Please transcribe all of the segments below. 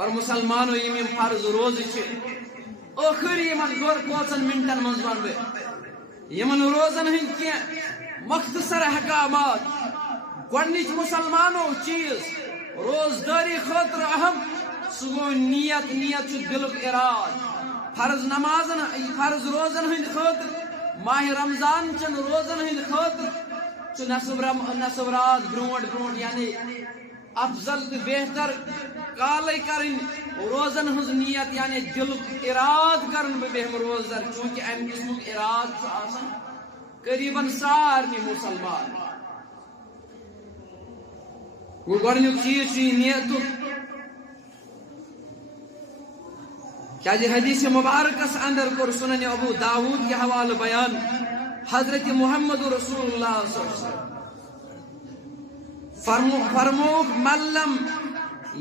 اور مسلمانوں یم فرض روز آخری گور کوچن منٹن من ون بہن روزن ہند کی مختصر احکامات گۄڈنِچ مسلمانوں چیز روزداری خاطر اہم سہ گو نیت نیت دلک اراد فرض نمازن فرض روزن ہند خاطر ماہ رمضان چن روزن ہند خاطر نصب رات برونٹ برونٹ یعنی افضل تو بہتر کالے کرن روزن ہز نیت یعنی دلک اراد کرن بہم روزدر چونکہ ام قسمک اراد آسان قریباً سارنی مسلمان گۄڈنیُک چیز نیتک کیا حدیث مبارکس اندر کور سنن ابو داود کے حوالہ بیان حضرت محمد رسول اللہ صلی اللہ علیہ وسلم فرموک من لم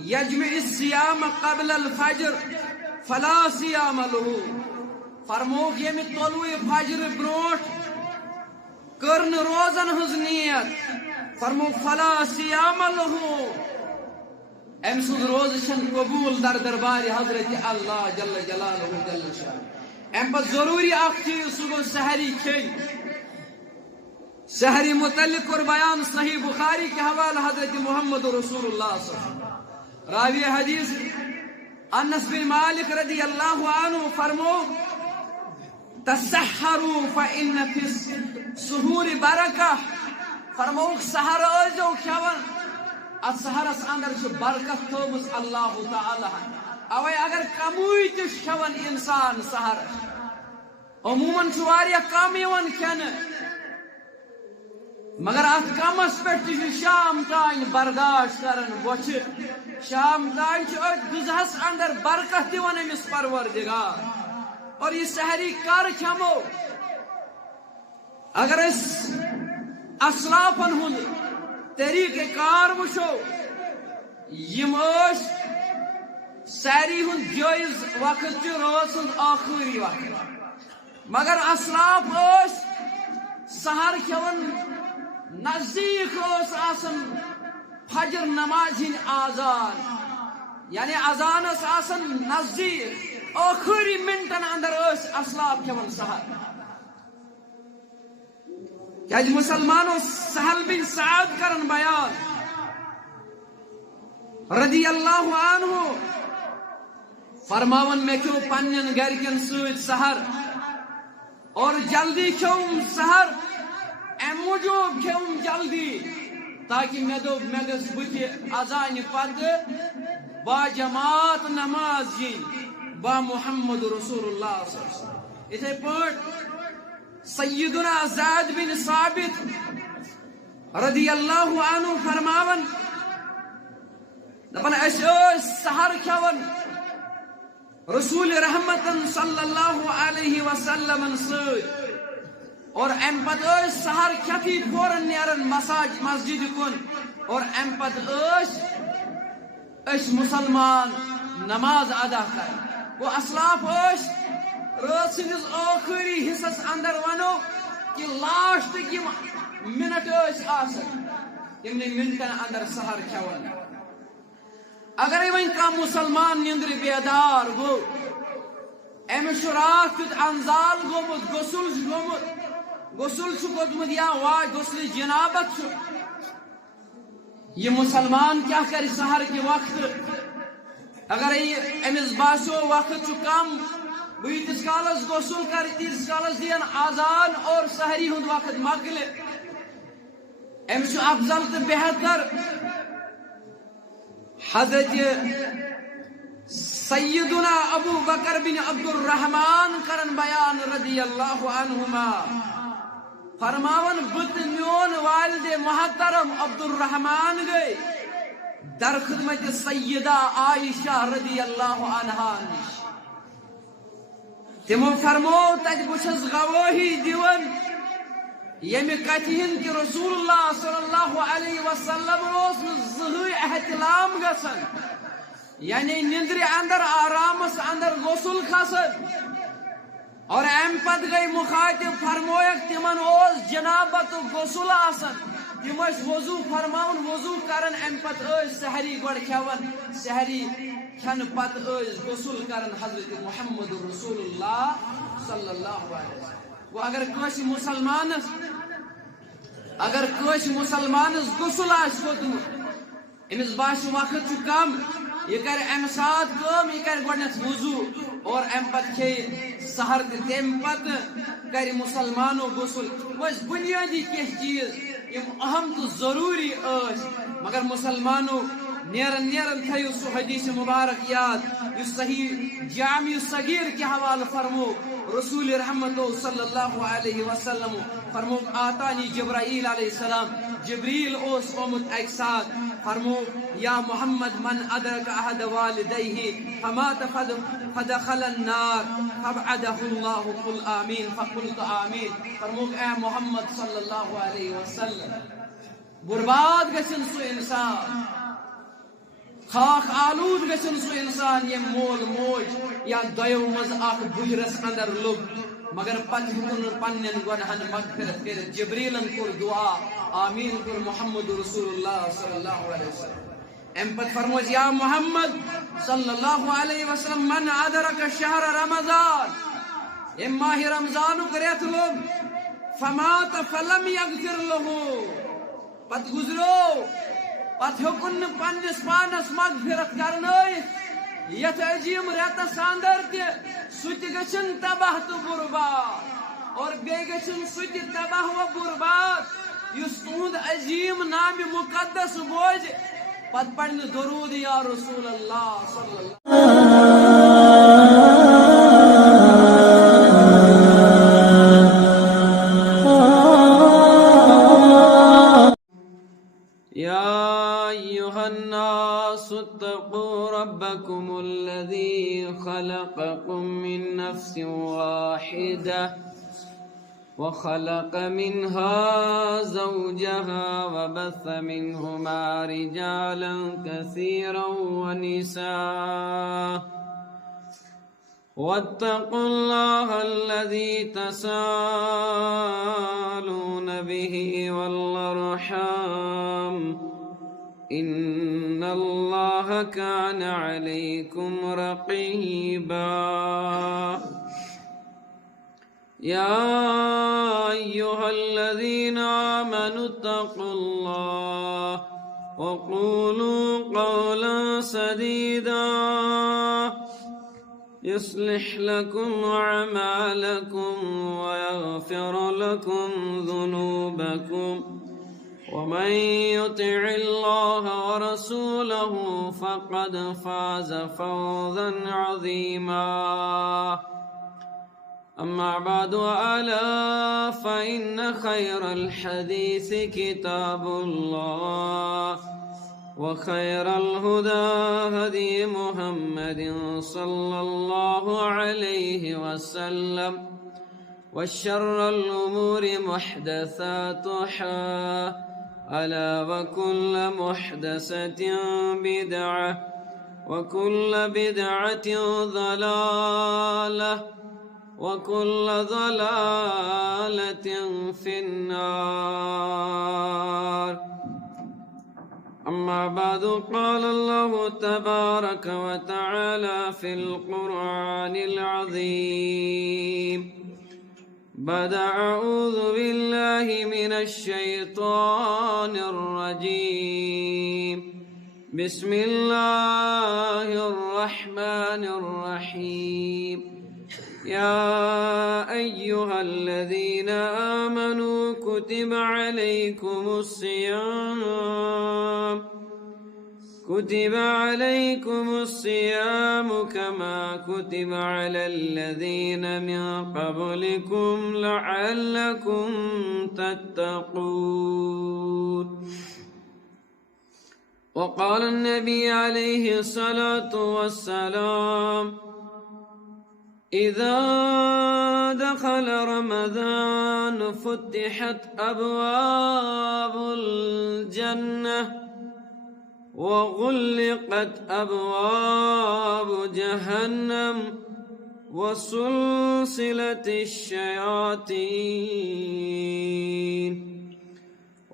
یجمع الصیام قبل الفجر فلا صیام له فرموک یمی طلوع فجر برونٹ کرن روزن ہز نیت فرموک فلا صیام له ام سن روز چھن قبول در دربار حضرت اللہ جل جلالہ جل شان ام پت ضروری اخ چیز سہ گو سحری کھین سحری متعلق اور بیان صحیح بخاری کے حوالہ حضرت محمد رسول اللہ صلی اللہ علیہ وسلم راوی حدیث انس بن مالک رضی اللہ عنہ فرمو تسحروا فإن في السحور برکہ فرمو سحر ازو کھون ات سحرس اندر چھ برکت تھومس اللہ تعالی اوے اگر کموی تہ کھون انسان سحر عموماً چھ واریاہ کم یوان کھین مگر ات کمس پہ شام تان برداشت کرن بوچھ شام تان ات غذہس اندر برکت دِوان امس پروردگار اور یہ سحری کر کھمو اگر اس اسلافن ہند طریقہ کار وچھو یم سحری ہند جائز وقت روز ہند آخری وقت مگر اسلاف سحر کھون نزدیک آسن فجر نماز ہند آزان یعنی اذان آسن نزدیک آخری منٹن اندر اسلاف کھون سحر کیا مسلمانوں سہل بن سعد کرن بیان رضی اللہ عنہ فرماون میں کیوں پنن گرکن سوت سحر اور جلدی کھوم سحر ام موجوب کھوم جلدی تاکہ میں دو میں گس بتہ اذان پتہ با جماعت نماز ین با محمد رسول اللہ صلی اللہ علیہ وسلم اسے پٹ سیدنا زید بن ثابت رضی اللہ عنہ فرماون دپن سحر کھون رسول رحمت صلی اللہ علیہ وسلم ست اور ام پت سحر کھتی فوراً نیرن مسجد کن اور ام پت مسلمان نماز ادا کر وہ اسلاف رات سندس آخری حصص اندر ونو کہ لاسٹ کی منٹ یمن منٹن اندر سحر کھون اگر ون کم مسلمان نندر بیدار گو امس رات کت انزال گومت غسل گوتمت یا غسل جنابت یہ مسلمان کیا کر سحر کے وقت اگر امس باسو وقت کم بہتس کالس غسل کر تیس کالس دین آزان اور سحری ہند وقت مکل امس افضل تو بہتر حضرت سیدنا ابو بکر بن عبد الرحمن کرن بیان رضی اللہ عنہما فرماون بت میون والد محترم عبد الرحمن گئے در خدمت سیدہ عائشہ رضی اللہ عنہا تمو فرمو تج بچس گواہی دیون یمی کتہن کہ رسول اللہ صلی اللہ علیہ وسلم روز زہی احتلام گسن یعنی نندر اندر آرامس اندر غسل کھسن اور ام پت گئی مخاطب فرمویک تمن جنابت غسل آسن تم وضو فرماون وضو کرن ام پت سحری گوڑ کھون سحری کھن پت غسل کرن حضرت محمد رسول اللہ صلی اللہ علیہ وسلم. گو اگر کس مسلمانس غسل آس کھوتمت امس باس وقت کم یہ کر ام سات کم یہ کر گۄڈنیتھ وضو اور ام پتہ کھیہ سحر تم پتہ کر مسلمانو غسل. بس بنیادی کینٛہہ چیز یم اہم تو ضروری مگر مسلمانو نیرن نیرن تھیو سو حدیث مبارک یاد اس صحیح جامع صغیر کے حوالہ فرمو رسول رحمت صلی اللہ علیہ وسلم فرمو آتانی جبرائیل علیہ السلام جبریل اوس آمت ایک ساتھ فرمو یا محمد من ادرک احد والدیہ فمات فدخل النار فابعدہ اللہ قل آمین فقلت آمین. فرمو اے محمد صلی اللہ علیہ وسلم برباد گژھن سو انسان خاک آلود گژھن سو انسان یم مول موج یا دویو مز اخ بجرس اندر لوگ مگر پتہ ہیکن پنن گناہن مغفرت کرت. جبریلن کور دعا آمین کور محمد رسول اللہ صلی اللہ علیہ وسلم. ام پت فرموز یا محمد صلی اللہ علیہ وسلم من ادرک شہر رمضان ام ماہ رمضان ریت لوگ فمات فلم یغفر له پت گزرو پت ہیکن پنس پانس مغفرت کرنائت یت عظیم ریتس اندر تہ سہ گژھن تباہ تو برباد اور بی گژھن سہ تباہ و برباد یس تہند عظیم نام مقدس بوز پت پڑھن درود یا رسول اللہ صلی اللہ اتقوا ربكم الذي خلقكم من نفس واحدة وخلق منها زوجها وبث منهما رجالا كثيرا ونساء واتقوا الله الذي تساءلون به والأرحام إن الله كان عليكم رقيبا. يا أيها الذين آمنوا اتقوا الله وقولوا قولا سديدا يصلح لكم أعمالكم ويغفر لكم ذنوبكم ومن يطع الله ورسوله فقد فاز فوزا عظيما. أما بعد ألا فإن خير الحديث كتاب الله وخير الهدى هدي محمد صلى الله عليه وسلم وشر الأمور محدثاتها ألا وكل محدثة بدعة وكل بدعة ضلالة وكل ضلالة في النار. أما بعد قال الله تبارك وتعالى في القرآن العظيم بعد أعوذ بالله من الشيطان الرجيم بسم الله الرحمن الرحيم. يا أيها الذين آمنوا كتب عليكم الصيام كما كتب على الذين من قبلكم لعلكم تتقون. وقال النبي عليه الصلاة والسلام إذا دخل رمضان فتحت أبواب الجنة وغلقت أبواب جهنم وسلسلت الشياطين.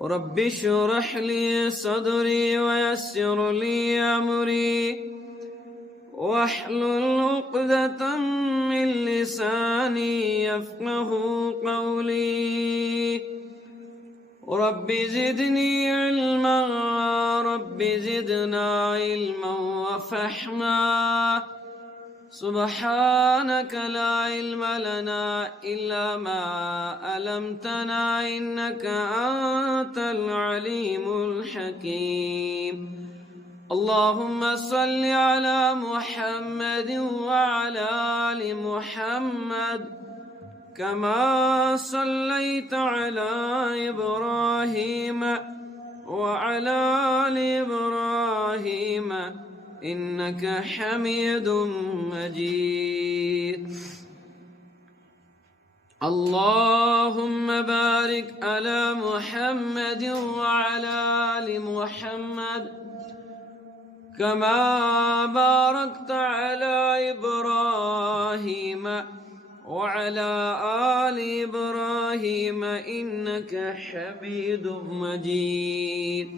رب اشرح لي صدري ويسر لي أمري واحلل عقدة من لساني يفقه قولي رب زدني علما رب زدنا علما وفهما سبحانك لا علم لنا إلا ما علمتنا إنك أنت العليم الحكيم اللهم صل على محمد وعلى آل محمد كما صليت على إبراهيم وعلى آل إبراهيم إنك حميد مجيد اللهم بارك على محمد وعلى آل محمد كما باركت على إبراهيم وعلى آل إبراهيم إنك حميد مجيد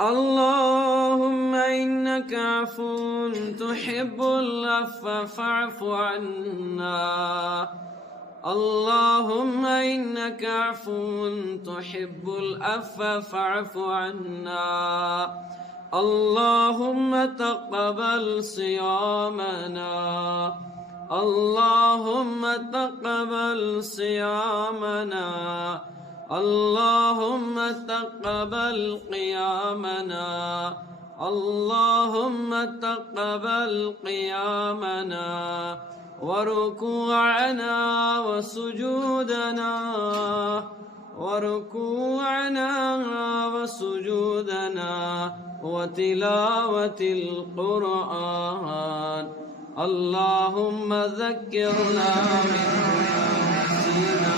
اللهم إنك عفو تحب العفو فاعف عنا اللهم إنك عفو تحب العفو فاعف عنا اللهم تقبل صيامنا اللهم تقبل صيامنا اللهم تقبل قيامنا اللهم تقبل قيامنا وركوعنا وسجودنا وركوعنا وسجودنا وتلاوة القرآن اللهم ذكرنا منه ما نسينا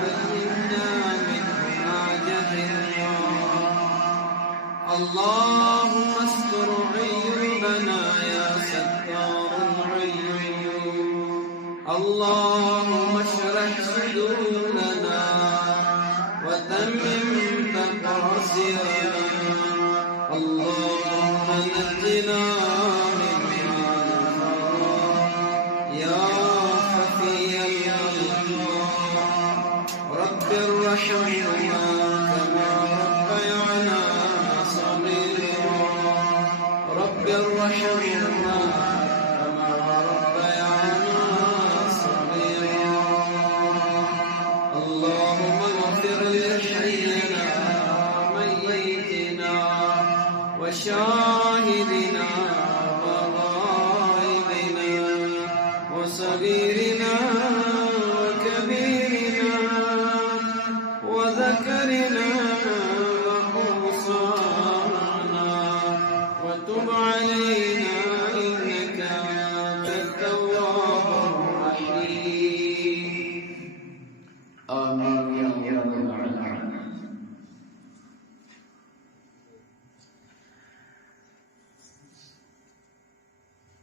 وعلمنا منه ما جهلنا اللهم استر عيوبنا يا ستار العيوب اللهم اشرح صدورنا وتمم تقاصرنا اللهم نجنا مما يا خفي الغفار رب ارحمنا كما ربيانا صغيرا رب ارحمنا كما ربيانا صغيرا اللهم اغفر لحينا وميتنا وشاهدنا وغائبنا وصغيرنا وكبيرنا وذكرنا وأنصارنا وتب علينا إنك أنت التواب الرحيم آمين يا رب العالمين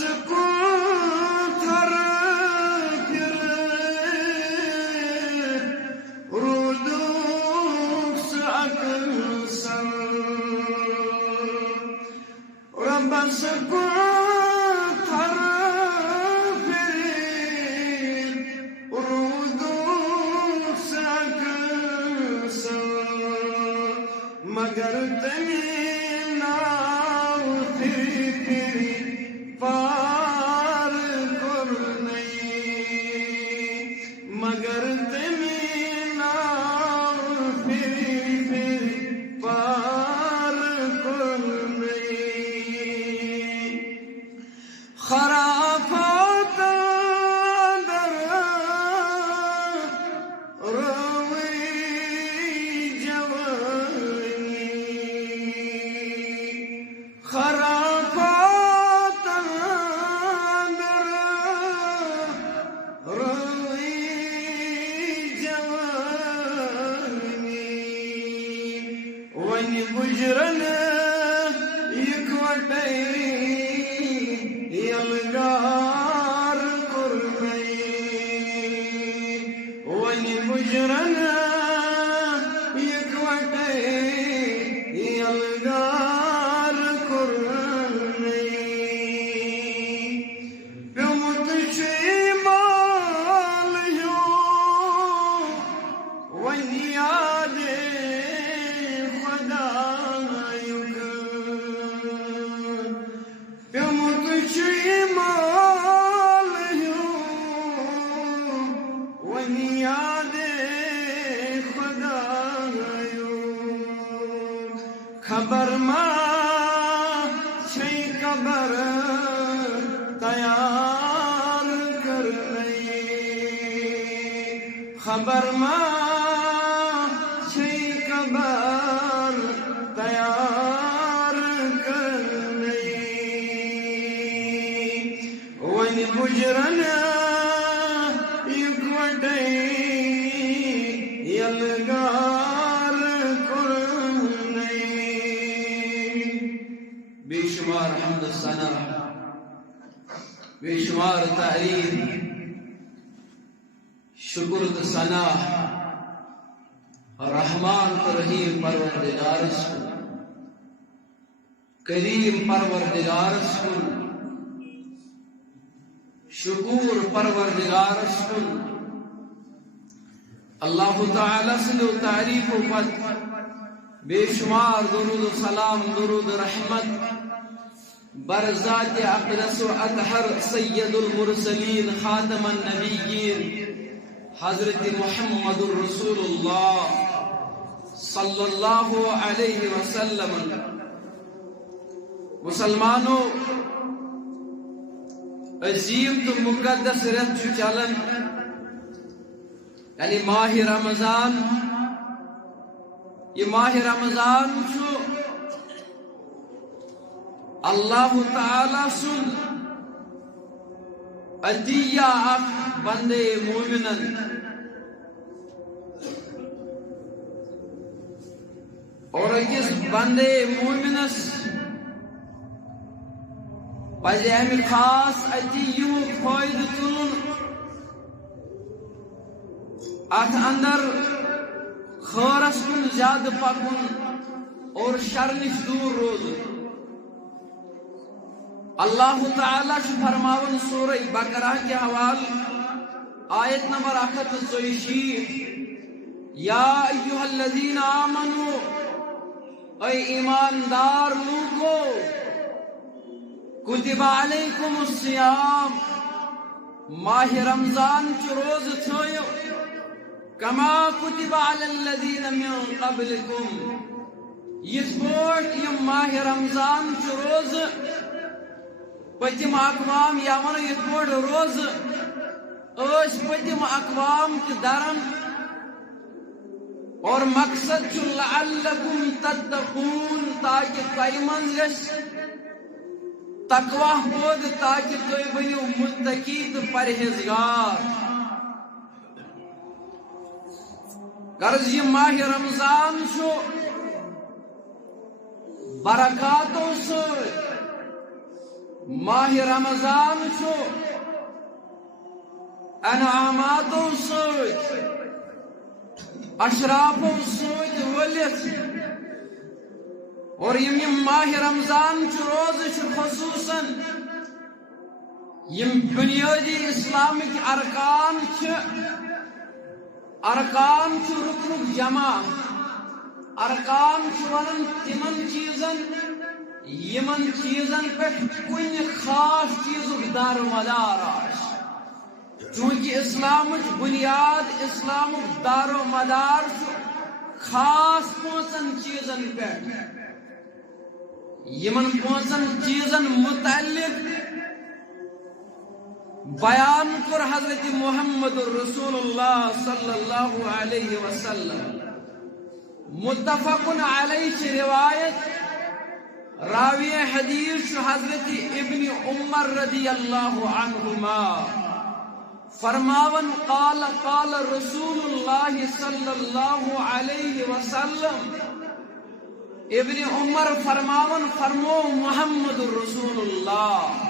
سکون تھر پھر رودوک سعقل سن رب سکون تھر پھر رودوک سعقل سن مگر تمہیں ناو پھر پار کر نہیں مگر تمہیں ناو پھر پار کر نہیں خرافات در روی جوانی خرافات در روی جوانی ونی بجرن اکوٹے یلگار کرنئی ونی بجرن اکوٹے یلگار کرنئی پیمت شیمال یو ونی یاد خدا پیمت شیمال یو ونی یاد خدا خبر ما چھ قبر تیار کرنئی خبر ما چھ قبر تیار کرنئی ونی بجرن اکوٹے یلگار کرنئی بے شمار حمد ثنا بے شمار تعریف شکر و ثنا رحمان و رحیم پروردگار کو کریم پروردگار کو شکور پروردگار کو اللہ تعالی سے تعریف و پت بے شمار درود و سلام درود و رحمت بر ذات اقدس و اطہر سید المرسلین خاتم النبیین حضرت محمد الرسول اللہ صلی اللہ علیہ وسلم مسلمانوں عظیم تو مقدس رت چلن یعنی ماہ رمضان یہ ماہ رمضان چھو اللہ تعالی سن عطیہ اخ بندے مومنن اور اکس بندے مومنس پزِ امہِ خاص عطیہُک فٲیدٕ تُلُن اتھ اندر خٲرس کُن زیادٕ پکُن اور شر نش دور روزُن اللہ تعالیٰ چھُ فرماوان سورہ بقرہ کے حوالہ آیت نمبر 164 یا ایھا الذین آمنوا اے ایماندار لوگو کتب علیکم الصیام ماہ رمضان چ روز تھٲیِو کما کتب علی الذین من قبلکم یِتھ پٲٹھۍ یِم ماہ رمضان چ روز پتم اقوام یا ونو یِتھ پٲٹھۍ روز ٲسۍ پتم اقوام تہِ درن اور مقصد چھُ لعلکم تتقون تاکہ تۄہہِ منٛز گژھِ تقویٰ پٲدٕ تاکہ تُہۍ بٔنِو متقی تہٕ پرہیزگار غرض یہ ماہ رمضان چھُ برکاتو سۭتۍ ماہ رمضان چھو انعاماتو سوچ اشرافو سوچ ولت اور یم ماہ رمضان چھ روز چھ خصوصاً یم بنیادی اسلامک ارکان چھ رکنک جمع ارکان چھ ونن تمن چیزن یمن چیزن پہ کن خاص چیزک دار مدار آش چونکہ اسلامک بنیاد اسلامک دار و مدار خاص پانچن چیزن پہ یمن پانچن چیزن متعلق بیان کر حضرت محمد رسول اللہ صلی اللہ علیہ وسلم متفق علیہ کی روایت راوی حدیث حضرت ابن عمر رضی اللہ عنہما فرماون قال قال رسول اللہ صلی اللہ علیہ وسلم ابن عمر فرماون فرمو محمد رسول اللہ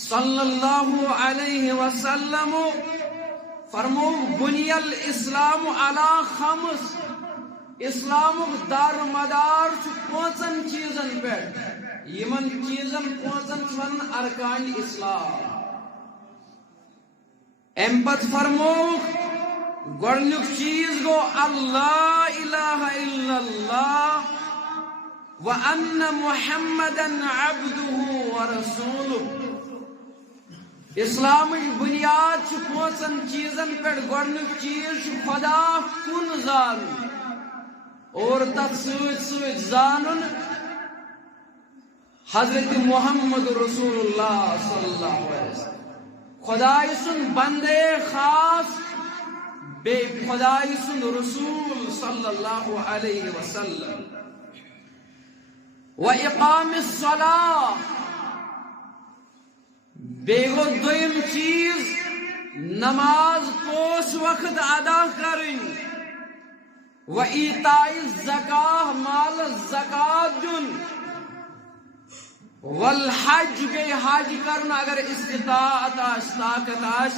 صلی اللہ علیہ وسلم فرمو بنی الاسلام علی خمس اسلام دار مدار پانچن چیزن پہ یمن چیزن پانچن چھن ارکان اسلام امپت فرمو گۄڈنیُک چیز گو اللہ الہ الا اللہ وان محمدا عبدہ ورسولہ اسلام بنیاد پانچن چیزن پہ گۄڈنیُک چیز خدا کن زانُن اور تک سوچ زانن حضرت محمد رسول اللہ صلی اللہ علیہ وسلم خدای سن بندے خاص بے خدای سن رسول صلی اللہ علیہ وسلم و اقام الصلاة بے گو دویم چیز نماز پوس وقت ادا کریں وَإِيتَاءِ الزَّكَاةِ مال الزکات دن والحج بے حج کرنا اگر استطاعت آش طاقت آش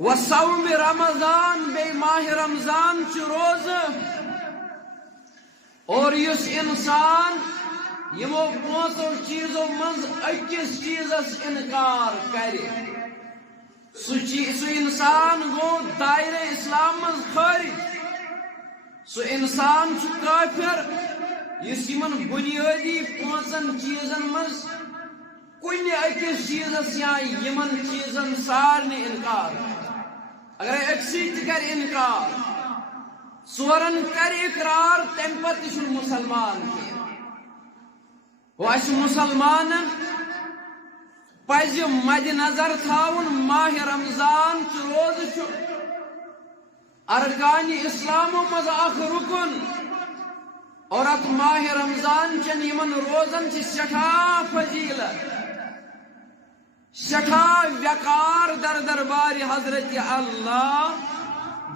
وصوم رمضان بے ماہ رمضان چھ روز اور یس انسان یمو پانچو چیزوں منز اکیس چیزس انکار کرے سو انسان گو دائرہ اسلام من خارج سو انسان چھ کافر یس یمن بنیادی پانچن چیزن مز کن اکس چیزس یا یمن چیزن سارنے انکار اگر اکسی کر انکار ژورن کر اقرار تم پتہ چھ مسلمان وہ مسلمان پز مد نظر تھاون ماہ رمضان چھ روز چھ ارکان اسلام مز اخ رکن اور ات ماہ رمضان چن یمن روزن چھ سٹھا فضیلت سٹھا وقار در دربار حضرت اللہ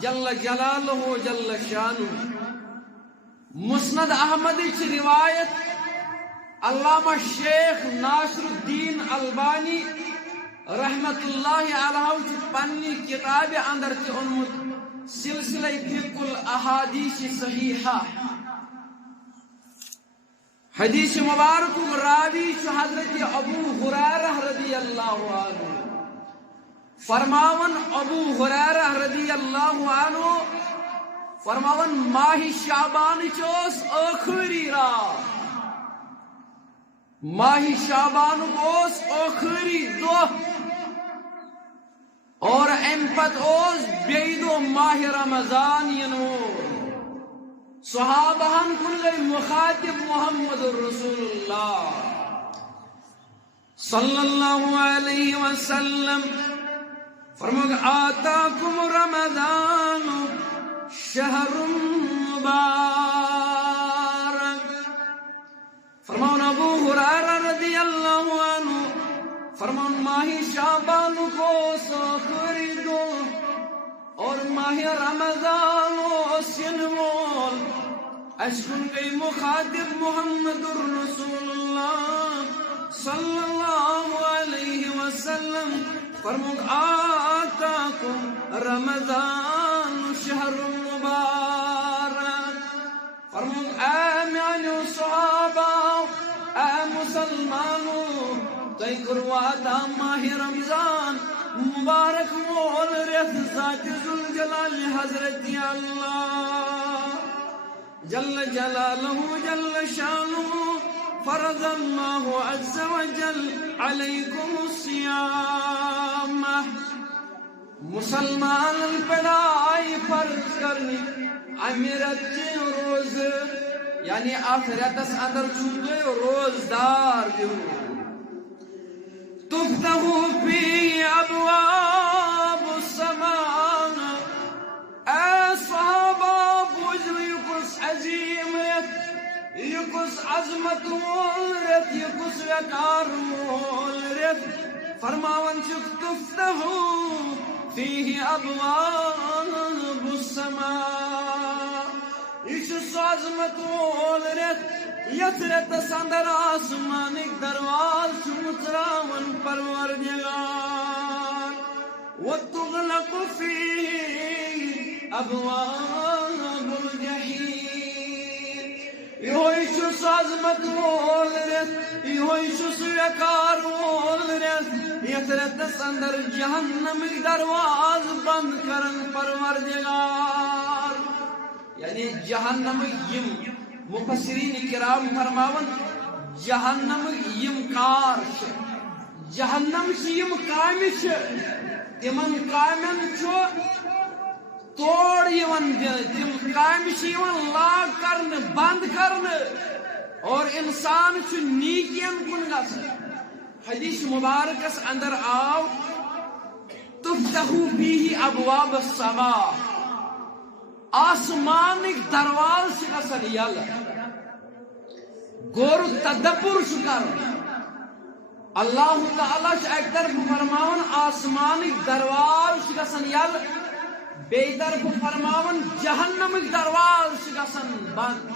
جل جلالہ جل شانہ مسند احمد چھ روایت علامہ شیخ ناصر الدین البانی رحمت اللہ علیہ پنی کتاب اندر تہ اونمت سلسلہ فقہ الاحادیث صحیحہ حدیث مبارک راوی حضرت ابو ہریرہ رضی اللہ عنہ فرماون ابو ہریرہ رضی اللہ عنہ فرماون ماہ شعبان چوس آخری رات ماہ شعبان اوس آخری دو اور امپت اوس بیدو ماہ رمضان ینور صحابہن کن گئی مخاطب محمد رسول اللہ صلی اللہ علیہ وسلم فرمایا آتاکم رمضان شہر مبارک فرمان ابو ہریرہ رضی اللہ عنہ فرمان ماہ شعبان کو ساخری دو اور ماہ رمضان و سنمول اشکن گئی مخاطب محمد الرسول اللہ صلی اللہ علیہ وسلم فرموک آتاکم رمضان شہر مبارک فرموک اے میانی صحابہ اے مسلمانوں تُہۍ کوٚروٕ عطا ماہ رمضان مبارک وول رٮ۪تھ ذات ذوالجلال حضرت اللہ جل جلالہ جل شانہ فرض اللہ عز وجل علیکم الصیام مسلمان پڑھائی فرض کرنی امہِ رٮ۪تچہِ روز یعنی اتھ رٮ۪تس اندر چھُو تُہۍ روزدار بِہُن تفتح فيه ابواب السماء اے صحابہ بوجھو یکس عظیم رت یکس عظمت وول رت یکس وقار وول رت فرماون چھُکھ تفتح فيه ابواب السماء یہ چھُ سُہ عظمت وول رت یتھ رتس اندر آسمانک دروازٕ چھُ مُژراوان پروردگار وتغلق فيه ابواب الجحیم یہوے چھُ سُہ عظمت وول رٮ۪تھ یہوے چھُ سُہ وقار وول رٮ۪تھ یتھ رٮ۪تس اندر جہنمٕکۍ دروازٕ بند کرن پروردگار یعنی جہنمٕکۍ یم مفسرین کرام فرماون جہنم یم کار جہنم یم کامہ تمن کامن توڑ تم کامہ لاگ کرنے بند کرنے اور انسان نیکین کن گژھان حدیث مبارکس اندر آو تفتح فیہ ابواب السماء آسمانک دروازٕ چھِ گژھان یلہٕ غور تدبر چھُ کرُن اللہ تعالیٰ چھُ اکہِ طرفہٕ فرماوان آسمانٕکۍ دروازٕ چھِ گژھان یلہٕ بیٚیہِ طرفہٕ فرماوان جہنمٕکۍ دروازٕ چھِ گژھان بنٛد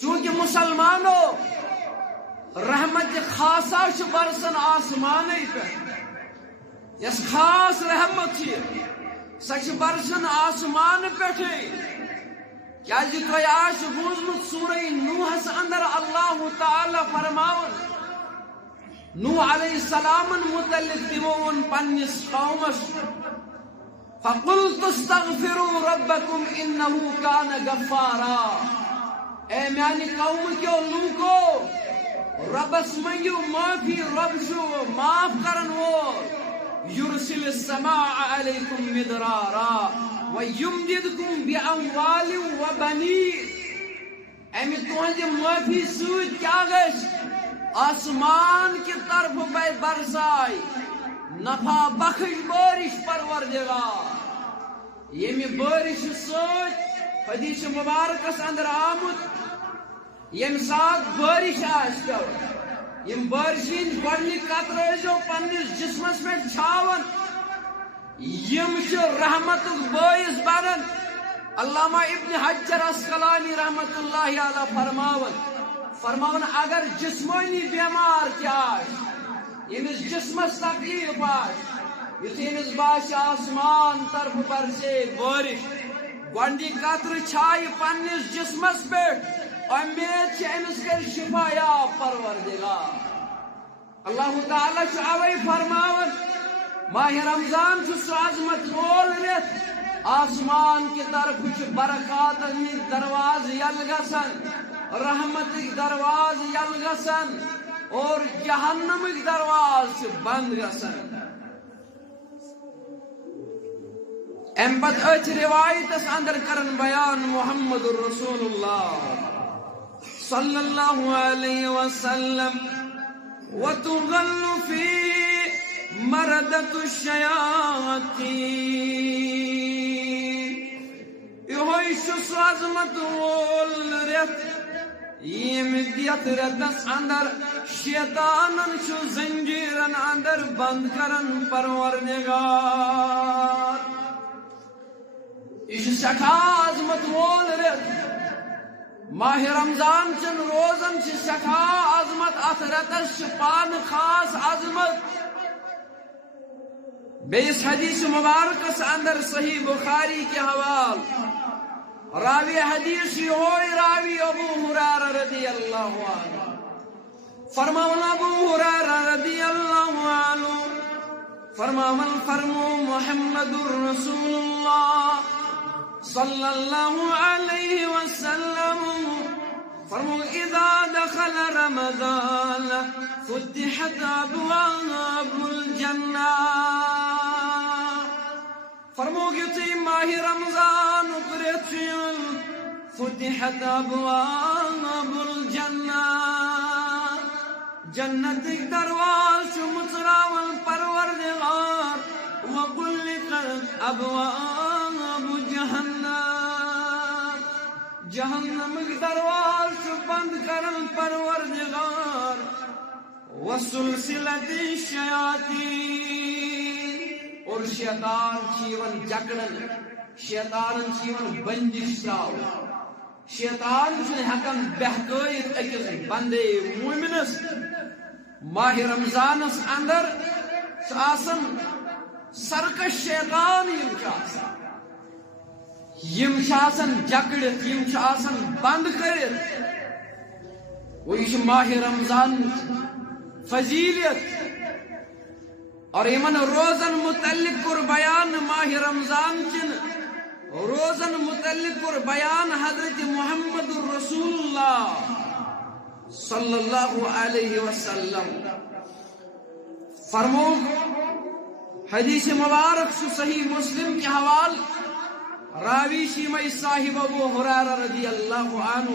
چوٗنٛکہِ مُسلمانو رحمت خاصہ چھُ برسان آسمانٕے پٮ۪ٹھ یۄس خاص رحمت چھِ سۄ چھِ برسان آسمان پٮ۪ٹھٕے کیازِ تۄہہِ آسہِ بوٗزمُت سورہ نوحس اندر اللہ تعالیٰ فرماوان نوح علیہ السلامن متعلق تِمو ووٚن پننِس قومس فقلت استغفروا ربکم انہ کان غفارا اے میانہِ قومہٕ کیو لوٗکو ربس منگیو معافی رب چھُ معاف کرن وول يرسل السماء عليكم مدرارا ويمددكم بأموال وبنين امہِ تُہنٛدِ معافی سۭتۍ کیٛاہ گژھِ آسمان کہِ طرفہٕ بے برساے نفع بخش بٲرِش پروردگار ییٚمہِ بٲرِشہِ سۭتۍ حدیث مبارکس اندر آمُت ییٚمہِ ساتہٕ بٲرِش آسہِ پٮ۪وان یم بارشہِ ہٕنٛدۍ گۄڈنِکۍ قطرٕ ٲسۍزیو پننِس جسمس پٮ۪ٹھ چھاوان یم چھِ رحمتُک بٲعث بنان علامہ ابن حجر عسقلانی رحمت اللہ علیہ فرماون اگر جسمانی بیمار تہِ آسہِ ییٚمِس جسمس تکلیف آسہِ یُتھ ییٚمِس باسہِ آسمان طرفہٕ برسے بٲرِش گۄڈنِکۍ قطرٕ چھایہِ پننِس جسمس پٮ۪ٹھ امید چھِ أمِس کَرِ شفا یاب پروردگار اللہ تعالیٰ چھُ اوے فرماوان ماہ رمضان چھُ سُہ عظمت وول رٮ۪تھ آسمان کہِ طرفہٕ چھُ برکاتن ہٕنٛدۍ دروازٕ یلہٕ گژھان رحمتٕکۍ دروازٕ یلہٕ گژھان اور جہنمٕکۍ دروازٕ چھِ بنٛد گژھان امہِ پتہٕ أتھۍ رِوایتس اندر کرن بیان محمد الرسول اللہ صلی اللہ علیہ وسلم وتغل فی مردت الشیاطین یہوے چھُ سُہ عظمت وول رٮ۪تھ ییٚمہِ یتھ رٮ۪تس اندر شیطانن چھُ زنجیرن اندر بند کرن پروردگار یہ سٹھا عظمت وول رٮ۪تھ ماہ رمضان چن روزن چھ سٹھا عظمت، ات رتس پان خاص عظمت. بیس حدیث مبارکس اندر صحیح بخاری کے حوال راوی حدیث ہوئی راوی ابو ہریرہ رضی اللہ عنہ فرماون ابو ہریرہ رضی اللہ عنہ فرماون فرمو محمد رسول اللہ صلی اللہ علیہ وسلم فرمو اذا دخل رمضان فتحت ابواب الجنہ. فرمو یوتھی ماہ رمضان کرچن فتحت ابواب الجنہ جنت درواز متراول پروردگار وغلقت ابواب جہنم جہنم درواز بند کرن پروردگار وسلسلت الشیاطین اور شیطان چیون جکڑن شیطان چیون بندش تراو شیطان چھ ہکن بہکائیت اکس بندے مومنس ماہ رمضانس اندر آسن سرکش شیطان یم آسن جکڑت یم آسن بند کرت وہ یہ ماہ رمضان فضیلت. اور یمن روزن متعلق کر بیان ماہ رمضان چن روزن متعلق کر بیان حضرت محمد رسول اللہ صلی اللہ علیہ وسلم. فرمو حدیث مبارک صحیح مسلم کے حوال راوی شیمئی صاحب ابو ہریرہ رضی اللہ عنہ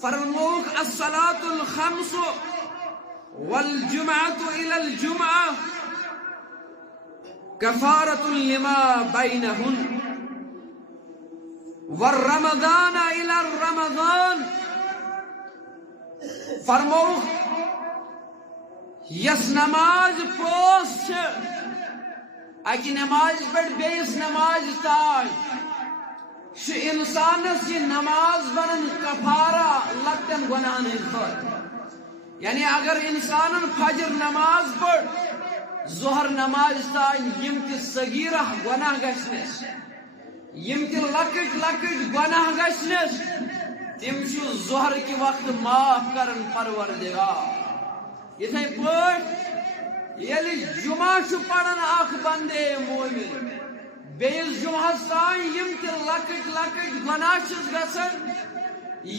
فرموک الصلاة الخمس والجمعة إلى الجمعة كفارة لما بينهن والرمضان إلى الرمضان. فرموک یس نماز پوس اکی نماز پر بیس نماز تاج انسانس یہ نماز بنن کفارہ لگتن گناہن خاطر. یعنی اگر انسان فجر نماز پڑھ ظہر نماز تاج یم تی صغیرہ گناہ گشنس یم تی لکٹ لکٹ گناہ گشنس تم چھو ظہر کی وقت معاف کرن پروردگار. یتھے پٲٹھۍ ییٚلہِ جمعہ چھُ پران اکھ بندے مومن بیس جمعہس تام یم تہِ لکٹ لکٹ گناہ چھُس گژھان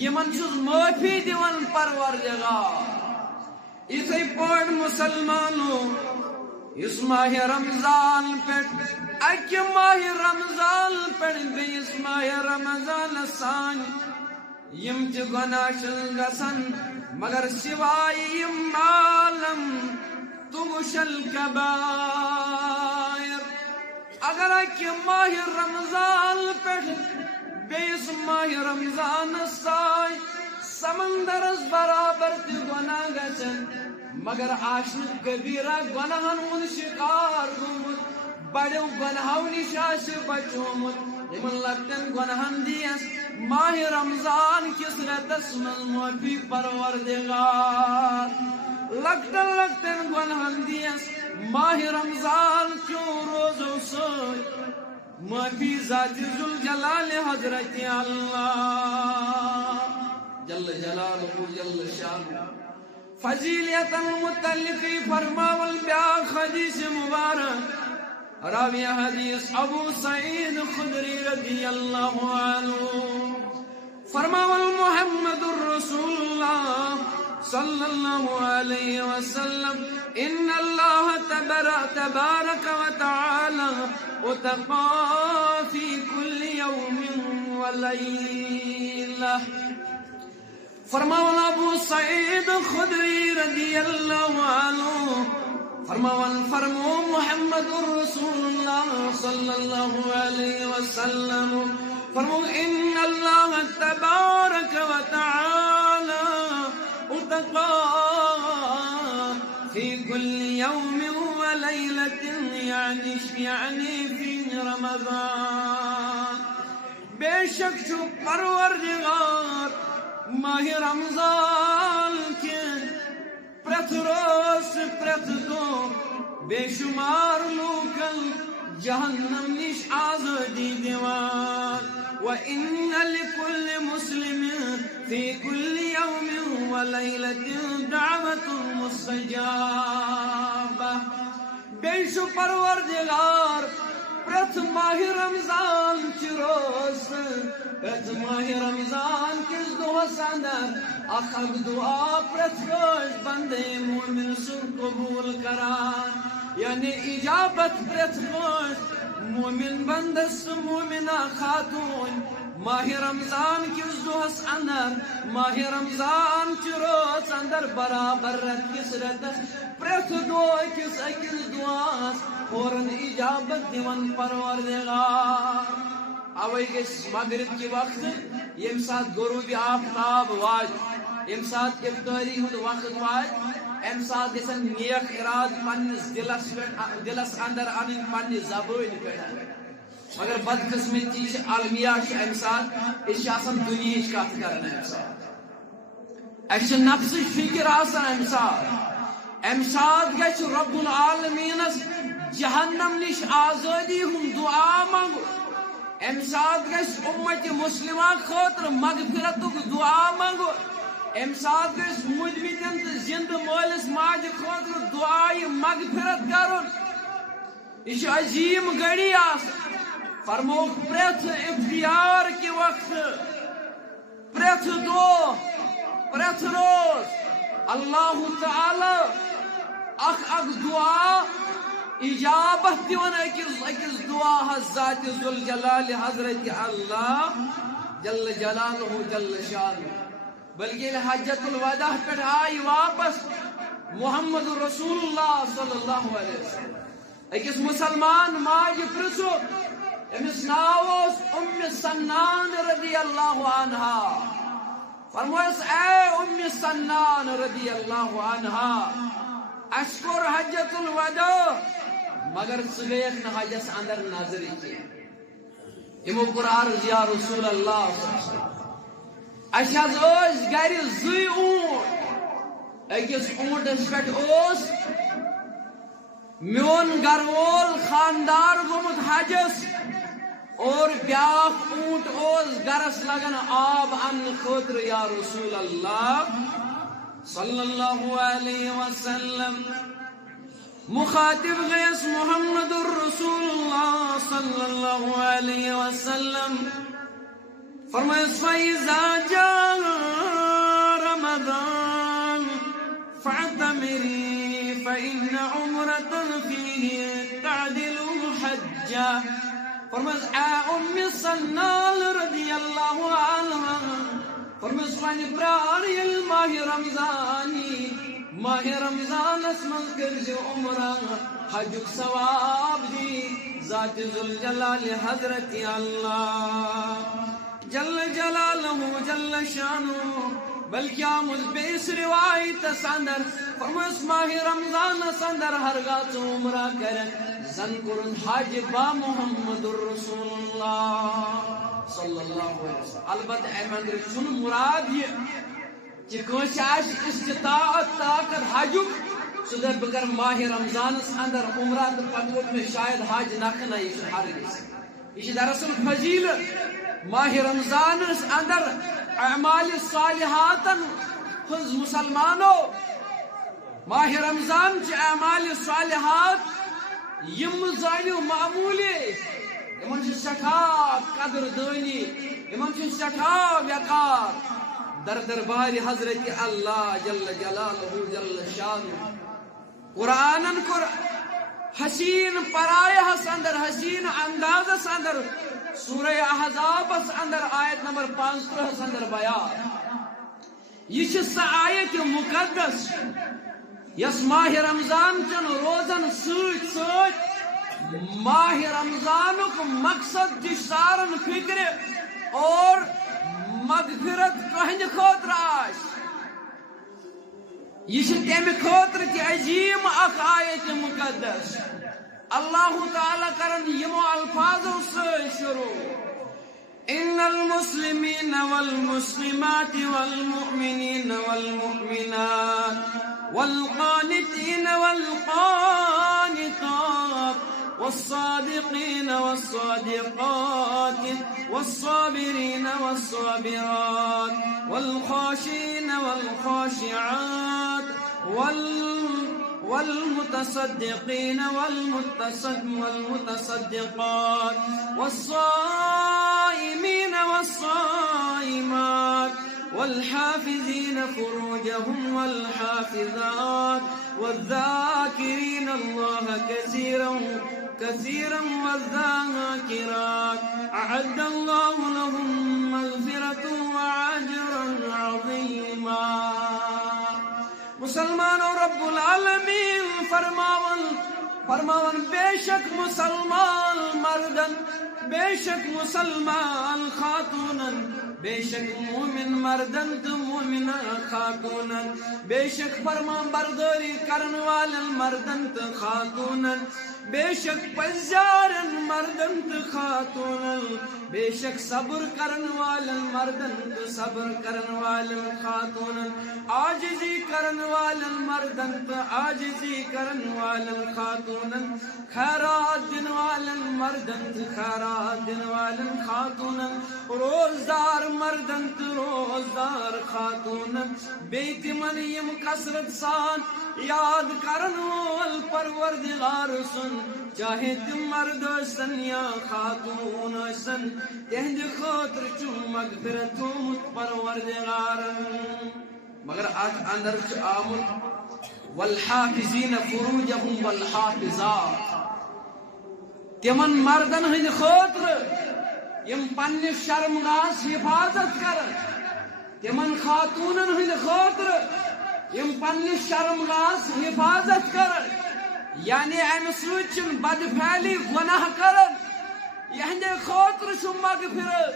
یمن چھُس معافی دِوان پروردگار. یتھے پٲٹھۍ مسلمانو اس ماہ رمضان پٮ۪ٹھ اکہِ ماہ رمضان پٮ۪ٹھ بیس ماہ رمضان سان یم تہِ گناہ چھُس گژھان مگر سوائے یم عالم تغشل کبائر. اگر اکہ ماہ رمضان پٮ۪ٹھ بیس ماہ رمضان سان سمندرس برابر تہ گناہ گژھن مگر آشن کبیرہ گناہن ہند شکار گومت بڑو گناہو نش آس بچومت یمن لکٹن گناہن دیس ماہ رمضان کس رتس من معافی پروردگار. لکٹن لکٹن گناہن دیس ماہ رمضان کیوں روزو سۭتۍ معافی ذات ذوالجلال حضرت اللہ جل جلالہ جل شانہ. فضیلت متعلق فرماول بیاکھ حدیث مبارک راوی حدیث ابو سعید خدری رضی اللہ عنہ فرماول محمد رسول اللہ صلی اللہ علیہ وسلم ان اللہ تبارک و تعالی اتقى في كل يوم وليلة. فرماون ابو سعید خدری رضی اللہ عنہ فرمو محمد رسول اللہ صلی اللہ علیہ وسلم فرمو ان اللہ تبارک و تعالی اتقى في كل يوم وليلة يعني في رمضان. بے شک چھو پروردگار ماہ رمضان کے پرت روز پرت دو بے شمار لوکن جہنم نش آزادی دیوان وَإِنَّ لِكُلِّ مُسْلِمٍ فِي كُلِّ يَوْمٍ وَلَيْلَةٍ دَعْوَةٌ مُسْتَجَابَةٌ بے شو پروردگار پرت ماہ رمضان چی روز پرت ماہ رمضان کس دوس اندر اخ دعا پرت روز بندے مومن سن قبول کران یعنی اجابت پرت روز مومن بندس مومنہ خاتون ماہ رمضان کس دوس اندر ماہ رمضان چی روز اندر برابر رت کس رتس پرت دو کس اکس دعاس فوراً اجابت دیون پروردگار اوے گس مغرب کی وقت یم سات غروب آفتاب واج یم سات افطاری ہند وقت واج ام سات گژھن نیک اراد پنس دلس اندر ان پنہ زبان پہ مگر بدقسمتی المیہ ام سات اس دنیا کت کرنا ام سات اس نفس فکر آسان ام سات گژھِ رب العالمینس جہنم نش آزادی ہند دعا منگو ام سات گژھِ امت مسلمہ خاطر مغفرتک دعا منگو ام سات گژھِ مدمتن تو زند مالس ماجہ خاطر دعائے مغفرت کرن یہ عظیم گھڑی فرمو پریت اختیار کے وقت پریت دو پریت روز اللہ تعالی اخ دعا اجابت دیون اکس دعا ذات ذوالجلال حضرت اللہ جل جلالہ جل شانہ بلکہ حجت الوداع پہ آئی واپس محمد رسول اللہ صلی اللہ علیہ وسلم اکس مسلمان ماج پرسو امس ناو ام سنان رضی اللہ عنہا فرموس اے ام سنان رضی اللہ عنہا اشکر حجت الوداع مگر سگیت نہ حجس اندر نظر کی امو قرار یا رسول اللہ صلی اللہ علیہ وسلم اشاز اوز گھر زی اونٹ اکس اونٹس پہ میون گھر وول خاندار گومت حجس اور بیاکھ اونٹ اوز گرس لگن آب ان خاطر یا رسول اللہ صلی اللہ علیہ وسلم مخاطب غیس محمد الرسول اللہ صلی اللہ علیہ وسلم فرمائے فَإِذَا جَاءَ رَمَضَانُ فَاعْتَمِرِي فَإِنَّ عُمْرَةً فِيهِ تَعْدِلُ حَجًّا فرمائے اے ام سنال رضی اللہ عنہ فرمائے سوانی پرار یل ماہ رمضانی ماہ رمضان اسمن کرجو عمرہ حجک ثواب دی ذات ذوالجلال حضرت اللہ جل جلالہ جل شانہ بلکہ آمد بیس روایت سندر فرمس ماہ رمضان سندر ہرگاہ عمرہ کرن زن کرن حج با محمد الرسول اللہ صلی اللہ علیہ وسلم البتہ احمد رسول مراد یہ کہ کوئی آش استطاعت طاقت حجک سدر بگر ماہ رمضان اندر عمرہ تو پتوت میں شاید حج نکنا یہ ہرگز یہ دراصل فضیلت ماہ رمضان اندر اعمال صالحات ہز مسلمانوں ماہ رمضان چ اعمال صالحات یم زانیو معمولی یمن چھ سٹھا قدر دانی یمن چھ سٹھا وقار در دربار حضرت اللہ جل جلالہ جل شانہ قرآنن کر حسین پرایہ اندر حسین انداز اندر سورہ احزاب اندر آیت نمبر 15 اندر بیان یہ سا آیت مقدس یس ماہ رمضان چن روزن سوچ سوچ ماہ رمضان کو مقصد سارن فکر اور مغفرت کہند خاطر آش یہ تمہ خاطر کہ عظیم اخ آیت مقدس اللہ تعالی کرن یمو الفاظو سے شروع إن المسلمين والمسلمات والمؤمنين والمؤمنات والقانتين والقانتات والصادقين والصادقات والصابرين والصابرات والخاشعين والخاشعات والمتصدقين والمتصدقات والصائمين والصائمات والحافظين فروجهم والحافظات والذاكرين الله كثيرا كثيرا والذاكرات أعد الله لهم مغفرة وأجرا عظيما. مسلمان اور رب العالمین فرماون بے شک مسلمان مردن، بے شک مسلمان خاتونن، بے شک مومن مردن تو مومن خاتونن، بے شک فرمان برداری کرن والن مردن تو خاتونن، بے شک پزارن مردن تو خاتونن، بے شک صبر کرن والن مردن تو صبر کرن والن خاتونن، عاجزی کرن والن مردن تو عاجزی کرن والن خاتونن، خیرات دن والن مردن تو خیرات دن والن خاتونن، روزدار مردن تو روزدار خاتونن، بیت من یم کثرت سان یاد کرن وال پروردگار سن، چاہے تم مرد سن یا خاتون سن، تہند خاطر چو مغفرت پروردگارن. مگر آج اندر چ آمد والحافظین فروجهم والحافظات، تمن مردن ہند خاطر یم پنہ شرمگاہ حفاظت کرن، تمن خاتونن ہند خاطر یم پنہ شرمگاہ حفاظت کرن، یعنی امہ سۭتۍ چھِنہٕ بدفعلی گناہ کرن، یہندے خاطر چھُ مغفرت.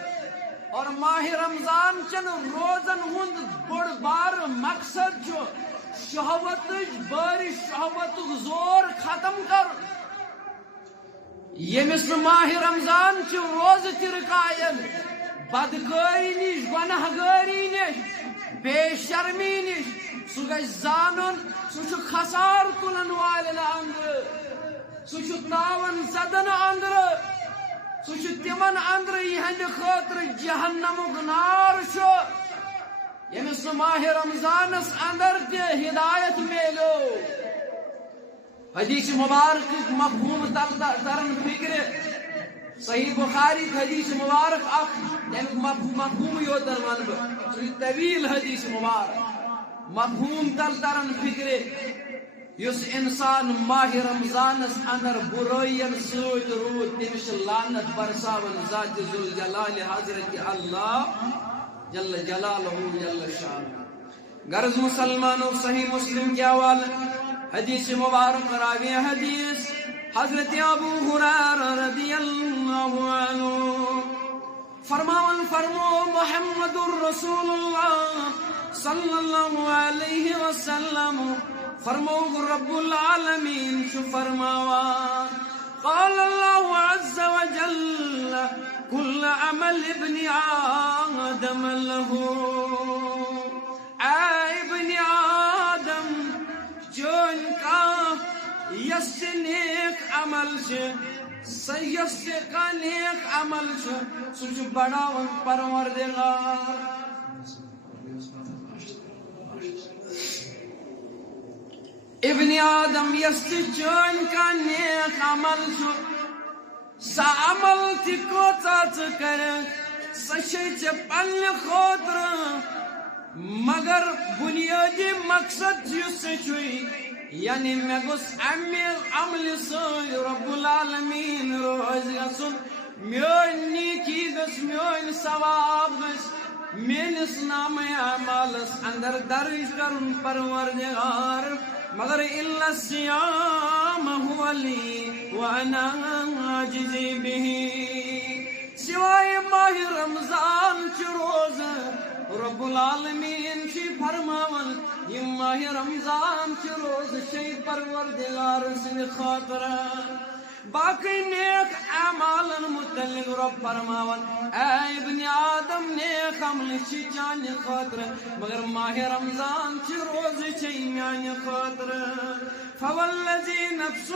اور ماہ رمضان چن روزن ہند بڑ بار مقصد چھُ شہوت بارش شہوت زور ختم کر. یمس ماہ رمضان چھ روز ترکائن بدکاری نش گناہ گاری نش بے شرمی نش سہ گژھِ زانن سہ خسار تلن والن اندر، سہ تاون زدن اندر، سہ تمن اندر یہند خاطر جہنمک نار چھ. یمس ماہ رمضانس اندر تہ ہدایت میلو. حدیث مبارک مفہوم ترن فکر صحیح بخاری حدیث مبارک اخ تمیک مفہوم یوتن ون بہ طویل حدیث مبارک مفہوم ترن فکر یس انسان ماہ رمضانس اندر برائین سۭتۍ روٗد تٔمِس چھِ لعنت برساون ذات ذوالجلال حضرت اللہ جل جلالہ جل شانہ. غرض مسلمانوں صحیح مسلم کے حوالہ حدیث مبارک راوی حدیث حضرت ابو ہریرہ رضی اللہ عنہ فرماون فرمو محمد الرسول اللہ صلی اللہ علیہ وسلم فرمو رب العالمین شو فرماوان قال اللہ عز وجل كل عمل ابن آدم له. ابن آدم جون کا یس نیک عمل یس کا نیک عمل سہ بڑاون پروردگار. ابن آدم یس چون کا نیک عمل سہ عمل تہ کوتا کر سہ پنہ خاطر، مگر بنیادی مقصد یعنی مے گوس امہ عمل سۭتۍ رب العالمین روز گژھُن، میٲنۍ نیکی گژھِ، میٲنۍ ثواب گژھِ میٲنِس نامہ اعمالس اندر درج کرُن پروردگار. مگر الا الصیام هو لی وانا اجزی به، سوائے ماہ رمضان چھ روز رب العالمین چھ فرماون یم ماہ رمضان چھ روز چھ پروردگار سن خاطر. باقی نیک اعمالن متعلق رب فرماون اے ابن آدم نیک عمل چھ چانہ خاطر مگر ماہ رمضان چھ روز چھ میانہ خاطر فوالذی نفس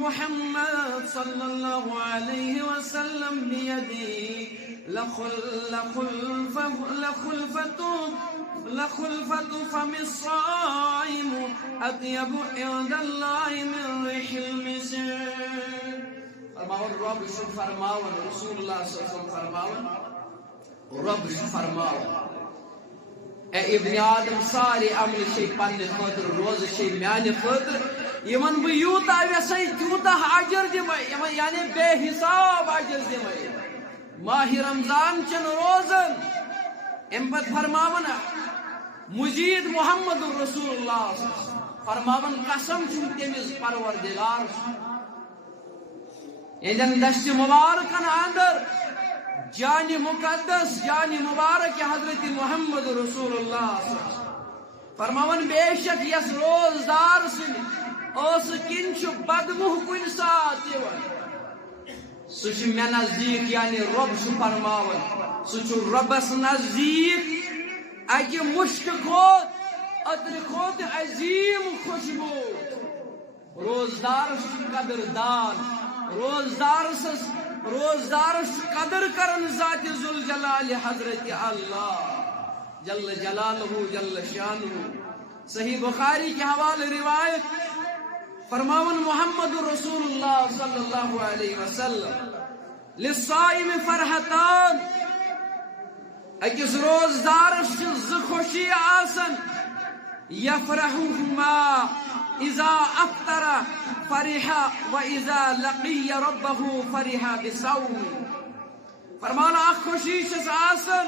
محمد صلی اللہ علیہ وسلم بیدی لخلفة فم الصائم أطيب عند الله من ريح المسك. فرماون رب شو فرماون رسول الله صلى الله عليه وسلم فرماون رب شو فرماون اے ابن آدم سارے عمل شيء پنہ خاطر روز شيء میانہ خاطر یمن بہ یوتا ویسے تیوتا اجر دمے یعنی بے حساب اجر دمے ماہ رمضان چن روزن ام پت فرماون مجید محمد رسول اللہ فرماون قسم چھو تمس پروردگار یعنی دشت مبارکن اندر جان مقدس جان مبارک حضرت محمد رسول اللہ فرماون بے شک یس روزدار سن اس کن چھ بدمہ کن سات یوان سہ مے نزدیک یعنی رب چھ فرماون سہ ربس نزدیک اکہ مشک کھوت عطر کھوت عظیم خوشبو روزدار قدردان روزدار قدر کرن ذات ذوالجلال حضرت اللہ جل جلالہ جل شانہ صحیح بخاری کے حوالے روایت فرماون محمد رسول اللہ صلی اللہ علیہ وسلم للصائم فرحتان اکس روزدارس ز خوشی آسن یفرحهما اذا افطر فرح واذا لقی ربه فرح بصوم فرمانا اخ خوشی چس آسن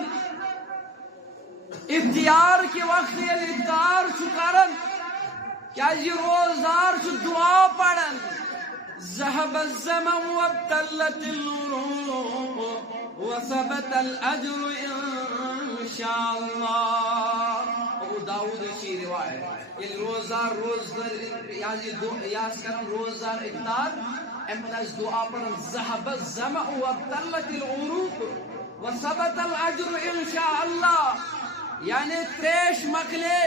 افطار کے وقت یل افطار چھ کرن کیا یہ روزدار چھ دعا پڑھن ذهب الزمن وابتلت الروح وثبت الاجر ان شاء الله. ابو داود کی روایت یہ روزدار یاس کرن روزدار افطار ام پتہ دعا پڑھن ذهب الزمن وابتلت الروح وثبت الاجر ان شاء الله یعنی تریش مکلے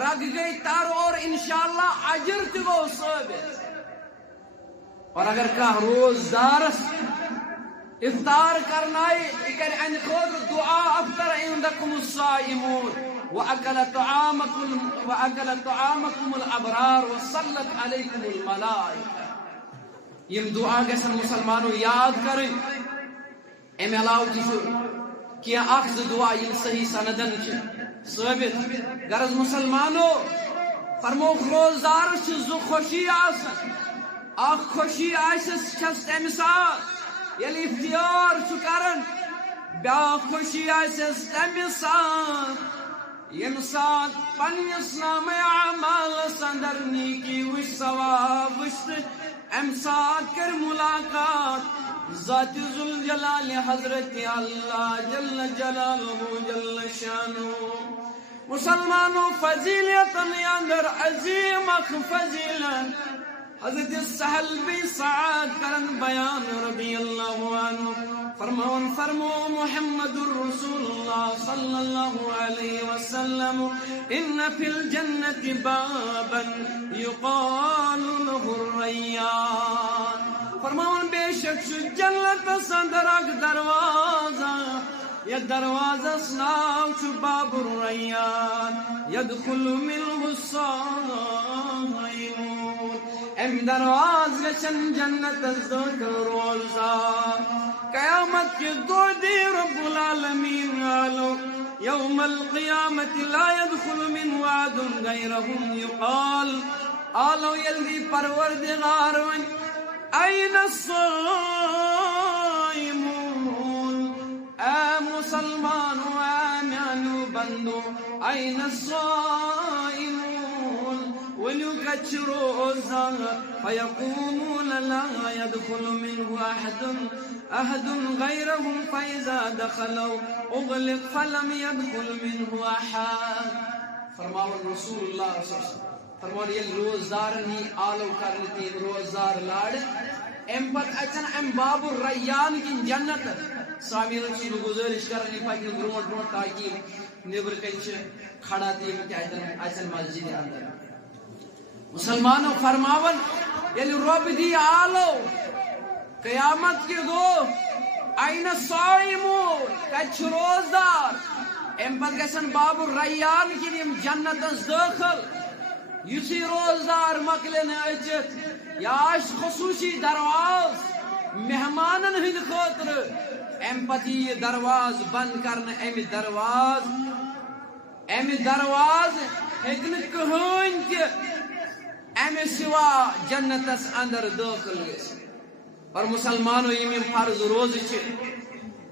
رگ گئی تر اور انشاءاللہ اجر تہ گو ثابت. اور اگر کا روزدارس افطار کرنائی اکر ان خود دعا افطر عندکم الصائمون واکل طعامکم الابرار وصلت علیکم الملائکہ. یم دعا گژھن مسلمانو یاد کریں. ام علاوہ تہ کیا اخذ دعا یم صحیح سندن چھ ثابت غرض مسلمانو فرموک روزدارس چھ زو خوشی آسن اخ خوشی آسس چھس تمہ سات یل افطار چھ کرن بیا خوشی آسس تمہ سات یم سات پنس نام اعمال اندر نیکی وش ثواب وشت ام سات کر ملاقات ذات ذوالجلال حضرت اللہ جل جلالہ جل شانہ. مسلمانوں فضیلت اندر عظیم اخ فضیلت حضرت سہل بن سعد کرن بیان رضی اللہ عنہ فرمو محمد رسول اللہ صلی اللہ علیہ وسلم ان فی الجنت بابا یقال له الریان. فرماون بے شک جنت اندر اک دروازہ یہ دروازہ نام چھ باب الریان يدخل منه الصائمون. ام دروازہ گژھن جنت روزہ قیامت کے دو دی رب العالمین عالو یوم القیامت لا يدخل من وعد غیرهم یقال آلو یلدی پروردگار ون این الصائمون اے مسلمان و آمینو بندو این الصائمون وليكتش روزا فيقومون لا يدخل منه أحد غيرهم فإذا دخلوا أغلق فلم يدخل منه أحد. فرماوا رسول الله صلى الله عليه وسلم فرمون یل روزدارن ہی آلو کرنے تیم روزدار لاڑ ام پت اچن ام باب الریان کی جنت سامین چیز گزارش کرنی پاکی برونٹ برونٹ تاکی نیبر کنچ کھڑا تیم کہ اچن مسجد اندر مسلمانوں فرماون یل رب دی آلو قیامت کی دو این الصائمون کچھ روزدار ام پت گسن باب الریان کی جنت داخل یسی روزدار مکلن اچت یا خصوصی درواز مہمانن ہند خاطر ام پتی یہ درواز بند کرنا ام دروازہ ہیکن کہین کہ ام سوا جنتس اندر داخل گس اور مسلمانوں یم فرض روز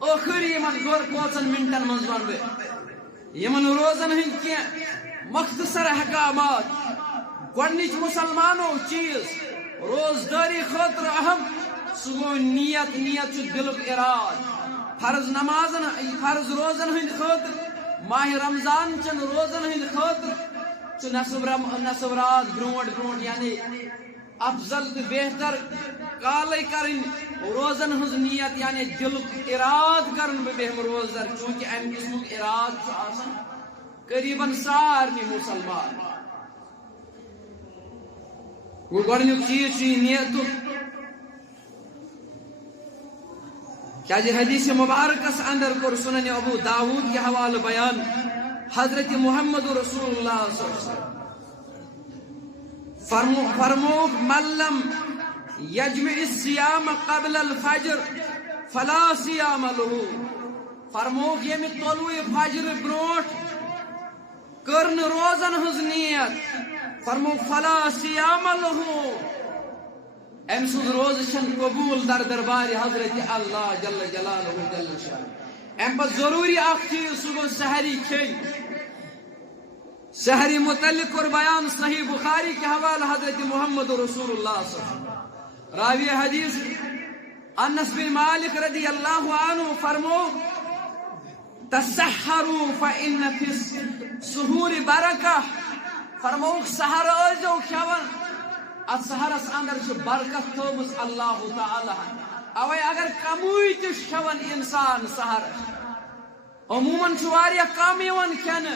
آخری یمن گور کوچن منٹن من ون بہ یمن روزن ہند کی مختصر احکامات گۄڈنِچ مسلمانوں چیز روزداری خاطر اہم سو نیت چھ دلک اراد فرض نمازن فرض روزن ہند خاطر ماہ رمضان چن روزن ہند خاطر چھ نصب رات برونٹ برونٹ یعنی افضل تو بہتر کالے کرن روزن ہز نیت یعنی دلک اراد کرن بہم روزدار چونکہ ام قسمک اراد آسان قریباً سارنی مسلمان وہ گۄڈنیُک چیز چھ نیتک کیا جی حدیث مبارکس اندر کور سنن ابو داود کے حوالہ بیان حضرت محمد رسول اللہ صلی اللہ علیہ وسلم فرموک من لم یجمع الصیام قبل الفجر فلا صیام له فرموک یمی طلوع فجر برونٹ کرن روزن ہز نیت فرموک فلا صیام له ام سوز روز چھن قبول در دربار حضرت اللہ جل جلالہ جل شان ام پس ضروری اخ چیز سو سحری کھین سحری متعلق اور بیان صحیح بخاری کے حوالہ حضرت محمد رسول اللہ صلی اللہ علیہ وسلم راوی حدیث انس بن مالک رضی اللہ عنہ فرمو تسحروا فإن في السحور برکہ فرمو سحر ازو کھون ات سحرس اندر چھ برکت تھومس اللہ تعالی اوے اگر کموی تہ کھون انسان سحر عموماً چھ واریاہ کم یوان کھین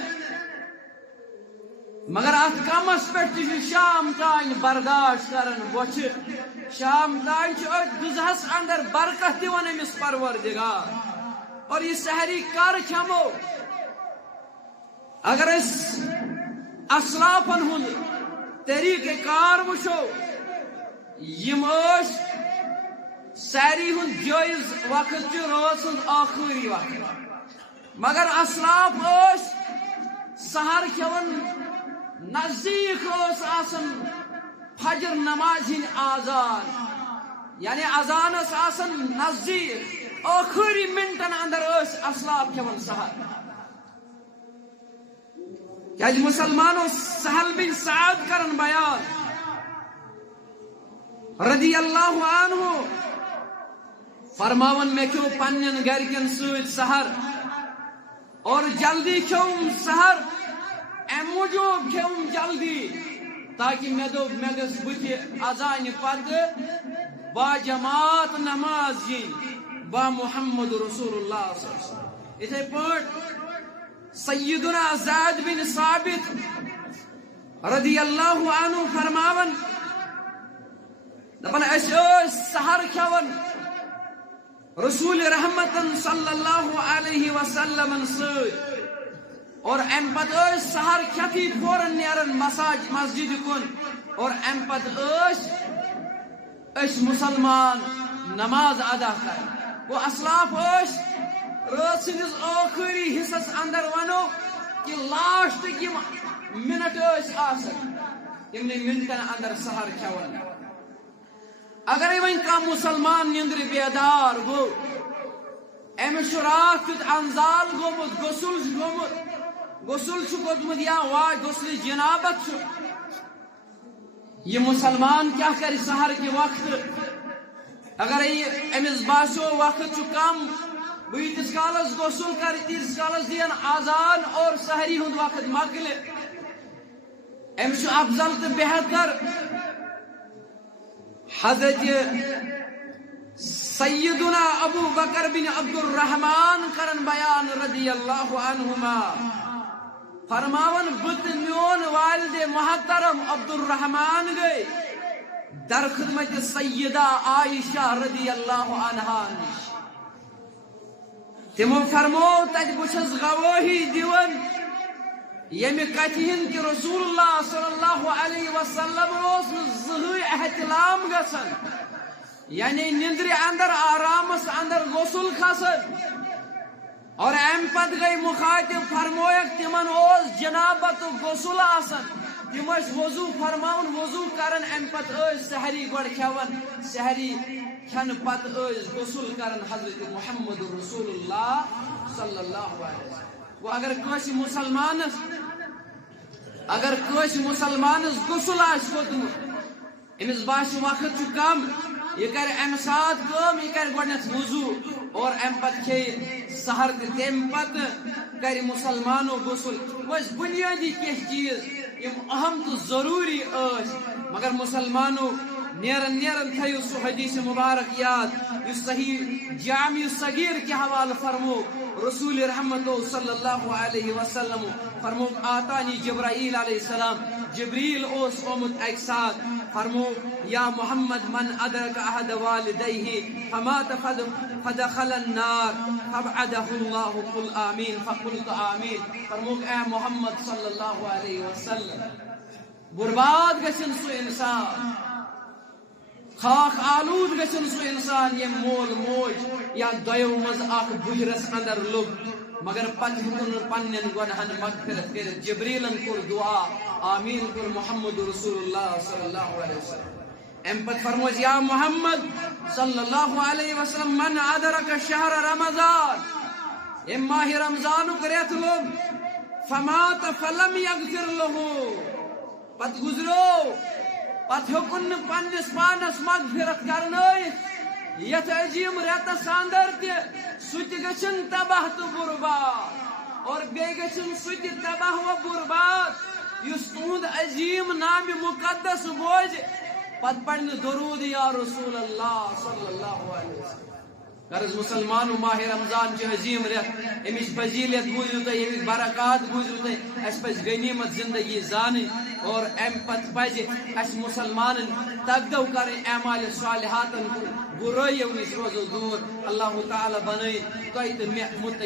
مگر ات کمس پہ شام تان برداشت کرن بوچھ شام تان ات غذہس اندر برکت دِوان امس پروردگار اور یہ سحری کر کھمو اگر اس اسلافن ہند طریقہ کار وچھو یم سحری ہند جائز وقت چھ روز ہند آخری وقت مگر اسلاف سحر کھون نزدیک آسن فجر نماز ہند آزان یعنی اذان آسن نزدیک آخری منٹن اندر اسلاف کھون سحر کیا جی مسلمانوں سہل بن سعد کرن بیان رضی اللہ عنہ فرماون میں کیوں پنن گرکن سوت سحر اور جلدی کھوم سحر ام موجوب کھوم جلدی تاکہ میں گس بت اذان پتہ با جماعت نماز جی با محمد رسول اللہ صلی اللہ علیہ وسلم اتھے پٲٹھۍ سیدنا زید بن ثابت رضی اللہ عنہ فرماون دپن اس سحر کھون رسول رحمت صلی اللہ علیہ وسلم ست اور ام پت سحر کھتی فوراً نیرن مسجد کن اور ام پت مسلمان نماز ادا کر وہ اسلاف رات سندس آخری حصص اندر ونو کہ لاسٹ کی منٹ تمن منٹن اندر سحر کھون اگر ون کم مسلمان نندر بیدار گو امس رات کت انزال گومت غسل گوتمت یا واج غسل جنابت یہ مسلمان کیا کر سحر کے وقت اگر امس باسو وقت کم بہتس کالس غسل کر تیس کالس دین آزان اور سحری ہند وقت مکل امس افضل تو بہتر حضرت سیدنا ابو بکر بن عبد الرحمن کرن بیان رضی اللہ عنہما فرماون بت میون والد محترم عبد الرحمن گئے در خدمت سیدہ عائشہ رضی اللہ عنہا نش تمو فرمو تج بچس گواہی دیون یم کتہن کہ رسول اللہ صلی اللہ علیہ وسلم روز زہی احتلام گسن یعنی نندر اندر آرامس اندر غسل کھسن اور ام پت گئی مخاطب فرمویک تمن اوز جنابت غسل آسن تم وضو فرماون وضو کرن ام پت سحری گوڑ کھیون سحری کھن پت غسل کرن حضرت محمد رسول اللہ صلی اللہ علیہ وسلم وہ اگر کوش مسلمانس غسل آس ووتمت امس باس وقت کم یہ کر ام سات کم یہ کر گوڑنیت وضو اور ام پت کھے سحر تم پت کر مسلمانو غسل وہ بنیادی کیس چیز یم اہم تو ضروری اس مگر مسلمانو نیرن نیرن تھیو سو حدیث مبارک یاد اس صحیح جامع صغیر کے حوالہ فرمو رسول رحمت صلی اللہ علیہ وسلم فرمو آتانی جبرائیل علیہ السلام جبریل اوس اومت ایک ساتھ فرمو یا محمد من ادرک احد والدیہ فمات فدخل النار فابعدہ اللہ قل آمین فقلت آمین فرمو اے محمد صلی اللہ علیہ وسلم برباد گژھن سو انسان خاک آلود گژھن سو انسان یم مول موج یا دویو مز اخ بجرس اندر لوگ مگر پتہ ہن پنن گناہن مغفرت کرت جبریلن کور دعا آمین کور محمد رسول اللہ صلی اللہ علیہ وسلم ام پت فرموز یا محمد صلی اللہ علیہ وسلم من ادرک شہر رمضان ام ماہ رمضان کرت لوگ فمات فلم یغفر له پت گزرو پت ہکن پنس پانس مغفرت کرنائت یت عظیم ریتس اندر تہ سہ گژھن تباہ تو برباد اور بیٚیہِ گژھن سہ تہ تباہ و برباد یس تہند عظیم نام مقدس بوزِ پت پڑھن درود یا رسول اللہ صلی اللہ علیہ وسلم غرض مسلمانو ماہ رمضان چھ عظیم ریت امچ فضیلت بوزو تھی امچ برکات بوزو تھی اس پز غنیمت زندگی زان اور ام پت پز اس مسلمان تقدو کر اعمال صالحات برائیو نش روزو دور اللہ تعالی بنائی تو متقی